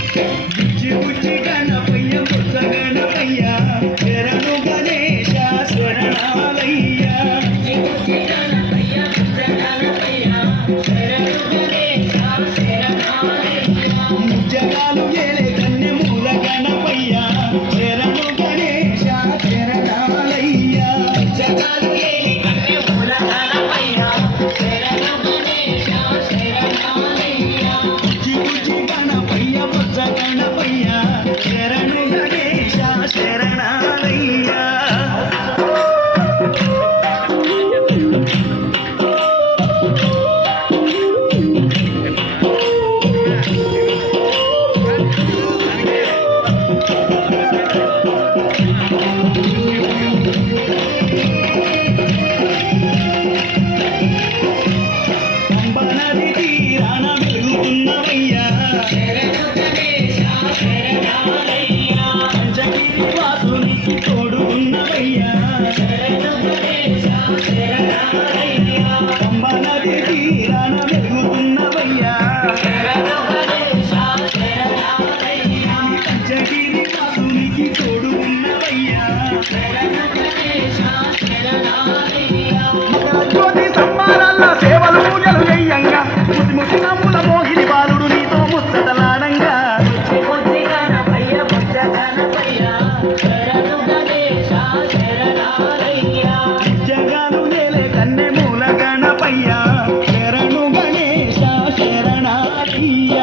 బుజ్జి గణపయ్య బుజ్జ గణపయ్య శరణు గణేశ శరణాలయ్య బుజ్జి గణపయ్య బుజ్జ గణపయ్య శరణు గణేశ శరణాలయ్య ముజ్జగాలు ఏలే కన్నె మూల గణపయ్య శరణు గణేశ శరణాలయ్య ముజ్జగాలు ఏలే కన్నె మూల గణపయ్య శరణు గణేశ శరణాలయ్య బుజ్జి గణపయ్య బుజ్జ గణపయ్య శరణు గణేశ శరణాలయ్య పంబనది తీరాన వెలుగుతున్నవయ్యా పంచగిరి వాసునికి తోడున్నవయ్యా పంబనది తీరాన వెలుగుతున్నవయ్యా పంచగిరి వాసునికి తోడున్నవయ్యా జ్యోతి సంబారాల సేవలు పూజలు చెయ్యంగా ముసి ముసి నమ్ముల మోహిని బాలుడు నీతో ముచ్చటలాడంగా జగాలు నేలే కన్నె మూల గణపయ్య శరణు గణేశ శరణాలయ్య